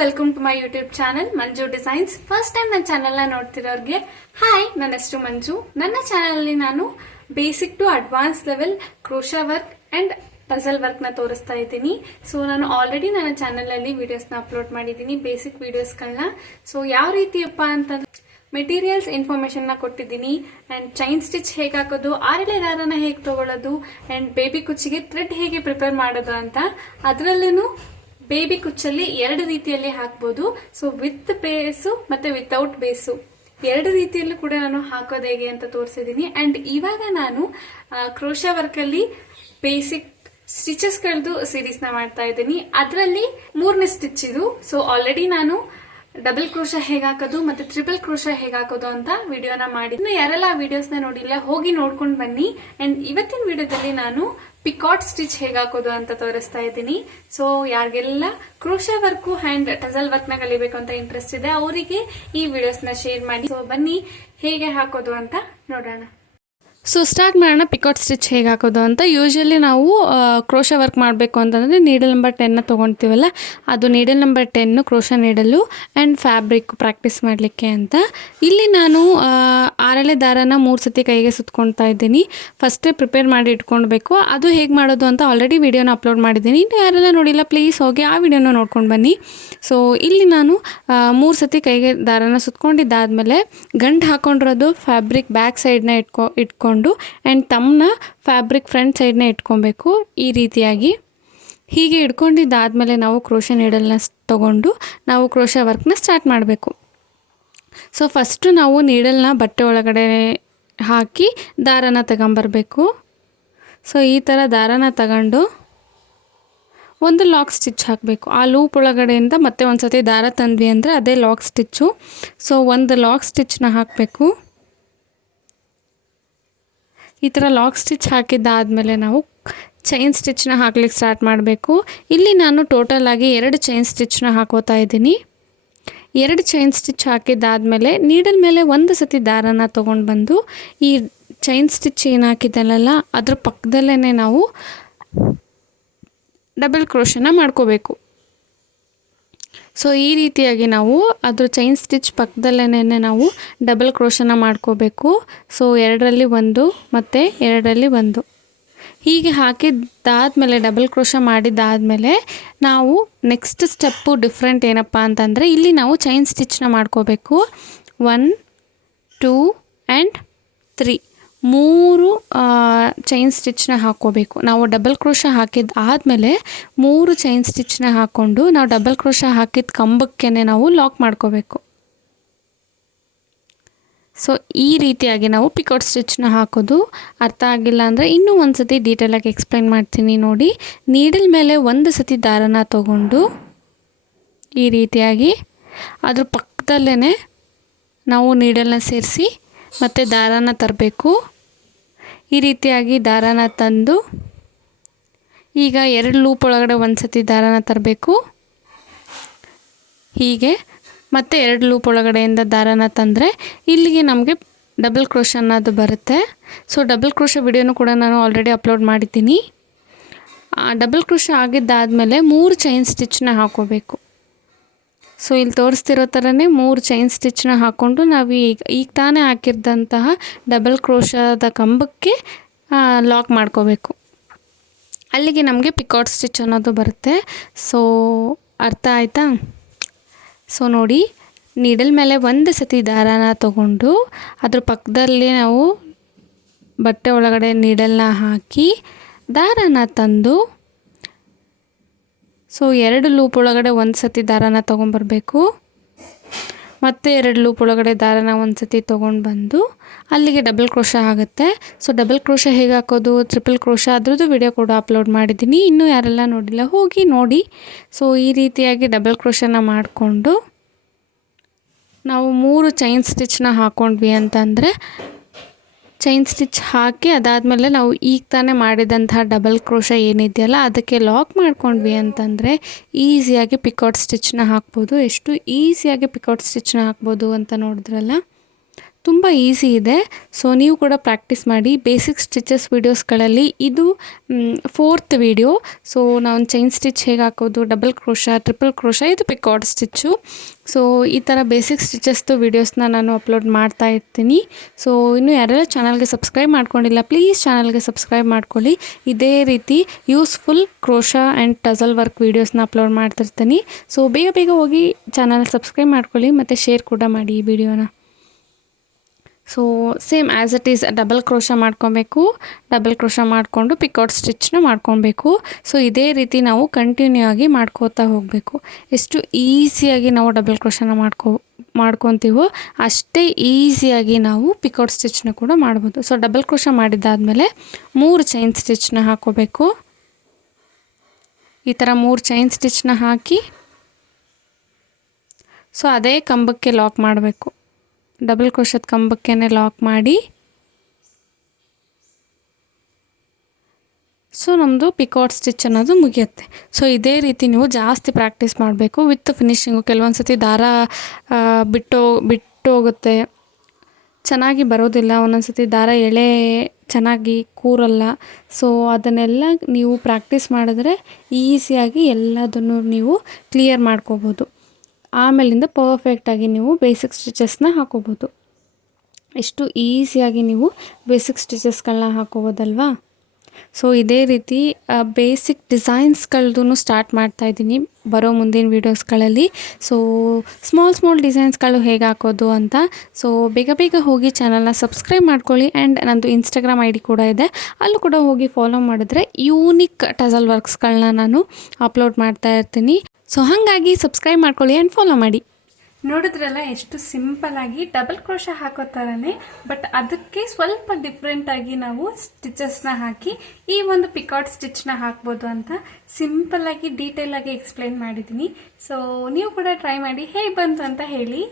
Welcome to my YouTube channel Manju designs. First time ನನ್ನ ಚಾನಲ್ನ ನೋಡ್ತಿರೋರಿಗೆ hi, ನನ್ನ ಹೆಸರು ಮಂಜು. ನನ್ನ ಚಾನಲಲ್ಲಿ ನಾನು basic to advance level crochet work and puzzle work ನ ತೋರಿಸ್ತಾ ಇದ್ದೀನಿ. ಸೊ ನಾನು ಆಲ್ರೆಡಿ ನನ್ನ ಚಾನಲ್ ಅಲ್ಲಿ ವಿಡಿಯೋಸ್ನ ಅಪ್ಲೋಡ್ ಮಾಡಿದ್ದೀನಿ, ಬೇಸಿಕ್ ವಿಡಿಯೋಸ್ಗಳನ್ನ. ಸೊ ಯಾವ ರೀತಿಯಪ್ಪ ಅಂತಂದ್ರೆ ಮೆಟೀರಿಯಲ್ಸ್ ಇನ್ಫಾರ್ಮೇಶನ್ ನ ಕೊಟ್ಟಿದ್ದೀನಿ ಅಂಡ್ ಚೈನ್ ಸ್ಟಿಚ್ ಹೇಗೆ ಹಾಕೋದು, ಆರೆಳೆ ದಾರನ ಹೇಗೆ ತಗೊಳ್ಳೋದು ಅಂಡ್ ಬೇಬಿ ಕುಚ್ಚಿಗೆ ಥ್ರೆಡ್ ಹೇಗೆ ಪ್ರಿಪೇರ್ ಮಾಡೋದು ಅಂತ. ಅದರಲ್ಲೂ ಬೇಬಿ ಕುಚ್ಚಲ್ಲಿ ಎರಡು ರೀತಿಯಲ್ಲಿ ಹಾಕ್ಬೋದು. ಸೊ ವಿತ್ ಬೇಸು ಮತ್ತೆ ವಿತೌಟ್ ಬೇಸು ಎರಡು ರೀತಿಯಲ್ಲೂ ಕೂಡ ನಾನು ಹಾಕೋದು ಹೇಗೆ ಅಂತ ತೋರಿಸಿದ್ದೀನಿ. ಅಂಡ್ ಇವಾಗ ನಾನು ಕ್ರೋಶಾ ವರ್ಕ್ ಅಲ್ಲಿ ಬೇಸಿಕ್ ಸ್ಟಿಚಸ್ ಗಳದ್ದು ಸೀರೀಸ್ ನ ಮಾಡ್ತಾ ಇದ್ದೀನಿ. ಅದರಲ್ಲಿ 3ನೇ ಸ್ಟಿಚ್ ಇದು. ಸೊ ಆಲ್ರೆಡಿ ನಾನು ಡಬಲ್ ಕ್ರೋಶಾ ಹೇಗೆ ಹಾಕೋದು ಮತ್ತೆ ಟ್ರಿಪಲ್ ಕ್ರೋಶಾ ಹೇಗೆ ಹಾಕೋದು ಅಂತ ವಿಡಿಯೋನ ಮಾಡಿ, ಯಾರೆಲ್ಲ ಆ ವಿಡಿಯೋಸ್ ನ ನೋಡಿಲ್ಲ ಹೋಗಿ ನೋಡ್ಕೊಂಡು ಬನ್ನಿ. ಅಂಡ್ ಇವತ್ತಿನ ವಿಡಿಯೋದಲ್ಲಿ ನಾನು ಪಿಕಾಟ್ ಸ್ಟಿಚ್ ಹೇಗೆ ಹಾಕೋದು ಅಂತ ತೋರಿಸ್ತಾ ಇದ್ದೀನಿ. ಸೊ ಯಾರಿಗೆಲ್ಲ crochet work and tassel work ನ ಕಲಿಬೇಕು ಅಂತ ಇಂಟ್ರೆಸ್ಟ್ ಇದೆ ಅವರಿಗೆ ಈ ವಿಡಿಯೋಸ್ ನ ಶೇರ್ ಮಾಡಿ. ಸೊ ಬನ್ನಿ ಹೇಗೆ ಹಾಕೋದು ಅಂತ ನೋಡೋಣ. ಸೊ ಸ್ಟಾರ್ಟ್ ಮಾಡೋಣ ಪಿಕಾಟ್ ಸ್ಟಿಚ್ ಹೇಗೆ ಹಾಕೋದು ಅಂತ. ಯೂಶಲಿ ನಾವು ಕ್ರೋಶಾ ವರ್ಕ್ ಮಾಡಬೇಕು ಅಂತಂದರೆ ನೀಡಲ್ ನಂಬರ್ 10 ತೊಗೊಳ್ತೀವಲ್ಲ, ಅದು ನೀಡಲ್ ನಂಬರ್ 10 ಕ್ರೋಶಾ ನೀಡಲು ಆ್ಯಂಡ್ ಫ್ಯಾಬ್ರಿಕ್ ಪ್ರಾಕ್ಟೀಸ್ ಮಾಡಲಿಕ್ಕೆ ಅಂತ. ಇಲ್ಲಿ ನಾನು ಆರೆಳೆ ದಾರನ 3 ಸತಿ ಕೈಗೆ ಸುತ್ಕೊಳ್ತಾ ಇದ್ದೀನಿ. ಫಸ್ಟೇ ಪ್ರಿಪೇರ್ ಮಾಡಿ ಇಟ್ಕೊಳ್ಬೇಕು. ಅದು ಹೇಗೆ ಮಾಡೋದು ಅಂತ ಆಲ್ರೆಡಿ ವಿಡಿಯೋನ ಅಪ್ಲೋಡ್ ಮಾಡಿದ್ದೀನಿ. ಇನ್ನು ಯಾರೆಲ್ಲ ನೋಡಿಲ್ಲ ಪ್ಲೀಸ್ ಹೋಗಿ ಆ ವಿಡಿಯೋನ ನೋಡ್ಕೊಂಡು ಬನ್ನಿ. ಸೊ ಇಲ್ಲಿ ನಾನು 3 ಸತಿ ಕೈಗೆ ದಾರನ ಸುತ್ಕೊಂಡಿದ್ದಾದಮೇಲೆ ಗಂಟು ಹಾಕೊಂಡಿರೋದು ಫ್ಯಾಬ್ರಿಕ್ ಬ್ಯಾಕ್ ಸೈಡ್ನ ಇಟ್ಕೊಂಡು ಆ್ಯಂಡ್ ತಮ್ಮನ್ನ ಫ್ಯಾಬ್ರಿಕ್ ಫ್ರಂಟ್ ಸೈಡ್ನ ಇಟ್ಕೊಬೇಕು. ಈ ರೀತಿಯಾಗಿ ಹೀಗೆ ಇಟ್ಕೊಂಡಿದ್ದಾದಮೇಲೆ ನಾವು ಕ್ರೋಶಾ ನೀಡಲ್ನ ತೊಗೊಂಡು ನಾವು ಕ್ರೋಶಾ ವರ್ಕ್ನ ಸ್ಟಾರ್ಟ್ ಮಾಡಬೇಕು. ಸೊ ಫಸ್ಟು ನಾವು ನೀಡಲ್ನ ಬಟ್ಟೆ ಒಳಗಡೆ ಹಾಕಿ ದಾರನ ತಗೊಂಬರಬೇಕು. ಸೊ ಈ ಥರ ದಾರನ ತಗೊಂಡು ಒಂದು ಲಾಕ್ ಸ್ಟಿಚ್ ಹಾಕಬೇಕು. ಆ ಲೂಪ್ ಒಳಗಡೆಯಿಂದ ಮತ್ತೆ ಒಂದು ಸತಿ ದಾರ ತಂದ್ವಿ ಅಂದರೆ ಅದೇ ಲಾಕ್ ಸ್ಟಿಚ್ಚು. ಸೊ ಒಂದು ಲಾಕ್ ಸ್ಟಿಚ್ನ ಹಾಕಬೇಕು. ಈ ಥರ ಲಾಕ್ ಸ್ಟಿಚ್ ಹಾಕಿದ್ದಾದಮೇಲೆ ನಾವು ಚೈನ್ ಸ್ಟಿಚ್ನ ಹಾಕ್ಲಿಕ್ಕೆ ಸ್ಟಾರ್ಟ್ ಮಾಡಬೇಕು. ಇಲ್ಲಿ ನಾನು ಟೋಟಲ್ ಆಗಿ 2 ಚೈನ್ ಸ್ಟಿಚ್ನ ಹಾಕೋತಾ ಇದ್ದೀನಿ. 2 ಚೈನ್ ಸ್ಟಿಚ್ ಹಾಕಿದ್ದಾದಮೇಲೆ ನೀಡಲ್ ಮೇಲೆ ಒಂದು ಸತಿ ದಾರನ ತೊಗೊಂಡು ಬಂದು ಈ ಚೈನ್ ಸ್ಟಿಚ್ ಏನು ಹಾಕಿದ್ದಲ್ಲ ಅದ್ರ ಪಕ್ಕದಲ್ಲೇ ನಾವು ಡಬಲ್ ಕ್ರೋಶನ ಮಾಡ್ಕೋಬೇಕು. ಸೊ ಈ ರೀತಿಯಾಗಿ ನಾವು ಅದ್ರ ಚೈನ್ ಸ್ಟಿಚ್ ಪಕ್ಕದಲ್ಲೇ ನಾವು ಡಬಲ್ ಕ್ರೋಶನ ಮಾಡ್ಕೋಬೇಕು. ಸೊ 2ರಲ್ಲಿ 1 ಮತ್ತು 2ರಲ್ಲಿ 1 ಹೀಗೆ ಹಾಕಿದ್ದಾದಮೇಲೆ ಡಬಲ್ ಕ್ರೋಶ ಮಾಡಿದ್ದಾದಮೇಲೆ ನಾವು ನೆಕ್ಸ್ಟ್ ಸ್ಟೆಪ್ಪು ಡಿಫ್ರೆಂಟ್ ಏನಪ್ಪ ಅಂತಂದರೆ ಇಲ್ಲಿ ನಾವು ಚೈನ್ ಸ್ಟಿಚ್ನ ಮಾಡ್ಕೋಬೇಕು. 1 2 ಆ್ಯಂಡ್ 3 ಚೈನ್ ಸ್ಟಿಚ್ನ ಹಾಕ್ಕೋಬೇಕು. ನಾವು ಡಬಲ್ ಕ್ರೋಶ ಹಾಕಿದ್ದಾದಮೇಲೆ 3 ಚೈನ್ ಸ್ಟಿಚ್ನ ಹಾಕ್ಕೊಂಡು ನಾವು ಡಬಲ್ ಕ್ರೋಶ ಹಾಕಿದ ಕಂಬಕ್ಕೆ ನಾವು ಲಾಕ್ ಮಾಡ್ಕೋಬೇಕು. ಸೊ ಈ ರೀತಿಯಾಗಿ ನಾವು ಪಿಕಾಟ್ ಸ್ಟಿಚ್ನ ಹಾಕೋದು. ಅರ್ಥ ಆಗಿಲ್ಲ ಅಂದರೆ ಇನ್ನೂ ಒಂದು ಸತಿ ಡೀಟೇಲಾಗಿ ಎಕ್ಸ್ಪ್ಲೈನ್ ಮಾಡ್ತೀನಿ ನೋಡಿ. ನೀಡಲ್ ಮೇಲೆ ಒಂದು ಸತಿ ದಾರನ ತೊಗೊಂಡು ಈ ರೀತಿಯಾಗಿ ಅದ್ರ ಪಕ್ಕದಲ್ಲೇ ನಾವು ನೀಡಲ್ನ ಸೇರಿಸಿ ಮತ್ತು ದಾರನ ತರಬೇಕು. ಈ ರೀತಿಯಾಗಿ ದಾರನ ತಂದು ಈಗ 2 ಲೂಪ್ ಒಳಗಡೆ ಒಂದು ಸತಿ ದಾರನ ತರಬೇಕು. ಹೀಗೆ ಮತ್ತೆ 2 ಲೂಪ್ ಒಳಗಡೆಯಿಂದ ದಾರನ ತಂದರೆ ಇಲ್ಲಿಗೆ ನಮಗೆ ಡಬಲ್ ಕ್ರೋಶ ಅನ್ನೋದು ಬರುತ್ತೆ. ಸೊ ಡಬಲ್ ಕ್ರೋಶ ವಿಡಿಯೋನು ಕೂಡ ನಾನು ಆಲ್ರೆಡಿ ಅಪ್ಲೋಡ್ ಮಾಡಿದ್ದೀನಿ. ಡಬಲ್ ಕ್ರೋಶ ಆಗಿದ್ದಾದಮೇಲೆ 3 ಚೈನ್ ಸ್ಟಿಚ್ನ ಹಾಕೋಬೇಕು. ಸೊ ಇಲ್ಲಿ ತೋರಿಸ್ತಿರೋ ಥರನೇ 3 ಚೈನ್ ಸ್ಟಿಚ್ನ ಹಾಕ್ಕೊಂಡು ನಾವು ಈಗ ತಾನೇ ಹಾಕಿದ್ದಂತಹ ಡಬಲ್ ಕ್ರೋಶದ ಕಂಬಕ್ಕೆ ಲಾಕ್ ಮಾಡ್ಕೋಬೇಕು. ಅಲ್ಲಿಗೆ ನಮಗೆ ಪಿಕಾಟ್ ಸ್ಟಿಚ್ ಅನ್ನೋದು ಬರುತ್ತೆ. ಸೊ ಅರ್ಥ ಆಯಿತಾ? ಸೊ ನೋಡಿ, ನೀಡಲ್ ಮೇಲೆ ಒಂದು ಸತಿ ದಾರನ ತೊಗೊಂಡು ಅದ್ರ ಪಕ್ಕದಲ್ಲಿ ನಾವು ಬಟ್ಟೆ ಒಳಗಡೆ ನೀಡಲ್ನ ಹಾಕಿ ದಾರನ ತಂದು ಸೊ 2 ಲೂಪ್ ಒಳಗಡೆ ಒಂದು ಸತಿ ದಾರನ ತೊಗೊಂಬರ್ಬೇಕು. ಮತ್ತು 2 ಲೂಪ್ ಒಳಗಡೆ ದಾರನ ಒಂದು ಸತಿ ತೊಗೊಂಡು ಬಂದು ಅಲ್ಲಿಗೆ ಡಬಲ್ ಕ್ರೋಶ ಆಗುತ್ತೆ. ಸೊ ಡಬಲ್ ಕ್ರೋಶ ಹೇಗೆ ಹಾಕೋದು, ಟ್ರಿಪಲ್ ಕ್ರೋಶ ಅದ್ರದ್ದು ವಿಡಿಯೋ ಕೂಡ ಅಪ್ಲೋಡ್ ಮಾಡಿದ್ದೀನಿ. ಇನ್ನೂ ಯಾರೆಲ್ಲ ನೋಡಿಲ್ಲ ಹೋಗಿ ನೋಡಿ. ಸೊ ಈ ರೀತಿಯಾಗಿ ಡಬಲ್ ಕ್ರೋಶನ ಮಾಡಿಕೊಂಡು ನಾವು 3 ಚೈನ್ ಸ್ಟಿಚ್ನ ಹಾಕ್ಕೊಂಡ್ವಿ ಅಂತಂದರೆ ಚೈನ್ ಸ್ಟಿಚ್ ಹಾಕಿ ಅದಾದಮೇಲೆ ನಾವು ಈಗ ತಾನೇ ಮಾಡಿದಂತಹ ಡಬಲ್ ಕ್ರೋಶ ಏನಿದೆಯಲ್ಲ ಅದಕ್ಕೆ ಲಾಕ್ ಮಾಡ್ಕೊಂಡ್ವಿ ಅಂತಂದರೆ ಈಸಿಯಾಗಿ ಪಿಕಾಟ್ ಸ್ಟಿಚ್ನ ಹಾಕ್ಬೋದು. ಎಷ್ಟು ಈಸಿಯಾಗಿ ಪಿಕಾಟ್ ಸ್ಟಿಚ್ನ ಹಾಕ್ಬೋದು ಅಂತ ನೋಡಿದ್ರಲ್ಲ, ತುಂಬ ಈಸಿ ಇದೆ. ಸೊ ನೀವು ಕೂಡ ಪ್ರಾಕ್ಟೀಸ್ ಮಾಡಿ. ಬೇಸಿಕ್ ಸ್ಟಿಚಸ್ ವೀಡಿಯೋಸ್ಗಳಲ್ಲಿ ಇದು 4th ವಿಡಿಯೋ. ಸೊ ನಾನು ಚೈನ್ ಸ್ಟಿಚ್ ಹೇಗೆ ಹಾಕೋದು, ಡಬಲ್ ಕ್ರೋಶಾ, ಟ್ರಿಪಲ್ ಕ್ರೋಶಾ, ಇದು ಪಿಕಾಟ್ ಸ್ಟಿಚ್ಚು. ಸೊ ಈ ಥರ ಬೇಸಿಕ್ ಸ್ಟಿಚಸ್ದು ವೀಡಿಯೋಸ್ನ ನಾನು ಅಪ್ಲೋಡ್ ಮಾಡ್ತಾ ಇರ್ತೀನಿ. ಸೊ ಇನ್ನು ಯಾರೆಲ್ಲ ಚಾನಲ್ಗೆ ಸಬ್ಸ್ಕ್ರೈಬ್ ಮಾಡ್ಕೊಂಡಿಲ್ಲ, ಪ್ಲೀಸ್ ಚಾನಲ್ಗೆ ಸಬ್ಸ್ಕ್ರೈಬ್ ಮಾಡ್ಕೊಳ್ಳಿ. ಇದೇ ರೀತಿ useful crochet and tassel work ವೀಡಿಯೋಸ್ನ ಅಪ್ಲೋಡ್ ಮಾಡ್ತಿರ್ತೀನಿ. ಸೊ ಬೇಗ ಬೇಗ ಹೋಗಿ ಚಾನಲ್ ಸಬ್ಸ್ಕ್ರೈಬ್ ಮಾಡ್ಕೊಳ್ಳಿ ಮತ್ತು ಶೇರ್ ಕೂಡ ಮಾಡಿ ಈ ವಿಡಿಯೋನ. So same as it is double crochet ಮಾಡ್ಕೊಬೇಕು. ಡಬಲ್ ಕ್ರೋಶಾ ಮಾಡಿಕೊಂಡು ಪಿಕಾಟ್ ಸ್ಟಿಚ್ನ ಮಾಡ್ಕೊಬೇಕು. ಸೊ ಇದೇ ರೀತಿ ನಾವು ಕಂಟಿನ್ಯೂ ಆಗಿ ಮಾಡ್ಕೋತಾ ಹೋಗಬೇಕು. ಎಷ್ಟು ಈಸಿಯಾಗಿ ನಾವು ಡಬಲ್ ಕ್ರೋಶಾನ ಮಾಡ್ಕೊತೀವೋ ಅಷ್ಟೇ ಈಸಿಯಾಗಿ ನಾವು ಪಿಕಾಟ್ ಸ್ಟಿಚ್ನ ಕೂಡ ಮಾಡ್ಬೋದು. ಸೊ ಡಬಲ್ ಕ್ರೋಶಾ ಮಾಡಿದ್ದಾದಮೇಲೆ 3 ಚೈನ್ ಸ್ಟಿಚ್ನ ಹಾಕೋಬೇಕು. ಈ ಥರ 3 ಚೈನ್ ಸ್ಟಿಚ್ನ ಹಾಕಿ ಸೊ ಅದೇ ಕಂಬಕ್ಕೆ ಲಾಕ್ ಮಾಡಬೇಕು. ಡಬಲ್ ಕ್ರೋಶದ ಕಂಬಕ್ಕೆ ಲಾಕ್ ಮಾಡಿ ಸೊ ನಮ್ಮದು ಪಿಕಾಟ್ ಸ್ಟಿಚ್ ಅನ್ನೋದು ಮುಗಿಯುತ್ತೆ. ಸೊ ಇದೇ ರೀತಿ ನೀವು ಜಾಸ್ತಿ ಪ್ರಾಕ್ಟೀಸ್ ಮಾಡಬೇಕು ವಿತ್ ಫಿನಿಶಿಂಗು. ಕೆಲವೊಂದು ಸತಿ ದಾರ ಬಿಟ್ಟು ಹೋಗುತ್ತೆ, ಚೆನ್ನಾಗಿ ಬರೋದಿಲ್ಲ. ಒಂದೊಂದು ಸತಿ ದಾರ ಎಳೆ ಚೆನ್ನಾಗಿ ಕೂರಲ್ಲ. ಸೊ ಅದನ್ನೆಲ್ಲ ನೀವು ಪ್ರಾಕ್ಟೀಸ್ ಮಾಡಿದ್ರೆ ಈಸಿಯಾಗಿ ಎಲ್ಲದನ್ನು ನೀವು ಕ್ಲಿಯರ್ ಮಾಡ್ಕೋಬೋದು. ಆಮೇಲಿಂದ ಪರ್ಫೆಕ್ಟಾಗಿ ನೀವು ಬೇಸಿಕ್ ಸ್ಟಿಚಸ್ನ ಹಾಕೋಬೋದು. ಎಷ್ಟು ಈಸಿಯಾಗಿ ನೀವು ಬೇಸಿಕ್ ಸ್ಟಿಚಸ್ಗಳನ್ನ ಹಾಕೋಬೋದಲ್ವಾ. ಸೊ ಇದೇ ರೀತಿ ಬೇಸಿಕ್ ಡಿಸೈನ್ಸ್ಗಳದ್ದು ಸ್ಟಾರ್ಟ್ ಮಾಡ್ತಾಯಿದ್ದೀನಿ ಬರೋ ಮುಂದಿನ ವೀಡಿಯೋಸ್ಗಳಲ್ಲಿ. ಸೊ ಸ್ಮಾಲ್ ಡಿಸೈನ್ಸ್ಗಳು ಹೇಗೆ ಹಾಕೋದು ಅಂತ. ಸೊ ಬೇಗ ಹೋಗಿ ಚಾನಲ್ನ ಸಬ್ಸ್ಕ್ರೈಬ್ ಮಾಡ್ಕೊಳ್ಳಿ. ಆ್ಯಂಡ್ ನಂದು ಇನ್ಸ್ಟಾಗ್ರಾಮ್ ID ಕೂಡ ಇದೆ, ಅಲ್ಲೂ ಕೂಡ ಹೋಗಿ ಫಾಲೋ ಮಾಡಿದ್ರೆ ಯೂನಿಕ್ ಟಸಲ್ ವರ್ಕ್ಸ್ಗಳನ್ನ ನಾನು ಅಪ್ಲೋಡ್ ಮಾಡ್ತಾ ಇರ್ತೀನಿ. ಸೊ ಹಾಗಾಗಿ ಸಬ್ಸ್ಕ್ರೈಬ್ ಮಾಡ್ಕೊಳ್ಳಿ ಆ್ಯಂಡ್ ಫಾಲೋ ಮಾಡಿ. ನೋಡಿದ್ರಲ್ಲ ಎಷ್ಟು ಸಿಂಪಲ್ಲಾಗಿ ಡಬಲ್ ಕ್ರೋಶಾ ಹಾಕೋ ಥರನೇ, ಬಟ್ ಅದಕ್ಕೆ ಸ್ವಲ್ಪ ಡಿಫ್ರೆಂಟಾಗಿ ನಾವು ಸ್ಟಿಚಸ್ನ ಹಾಕಿ ಈ ಒಂದು ಪಿಕಾಟ್ ಸ್ಟಿಚ್ನ ಹಾಕ್ಬೋದು ಅಂತ ಸಿಂಪಲ್ಲಾಗಿ ಡೀಟೇಲಾಗಿ ಎಕ್ಸ್ಪ್ಲೈನ್ ಮಾಡಿದ್ದೀನಿ. ಸೊ ನೀವು ಕೂಡ ಟ್ರೈ ಮಾಡಿ, ಹೇಗೆ ಬಂತು ಅಂತ ಹೇಳಿ.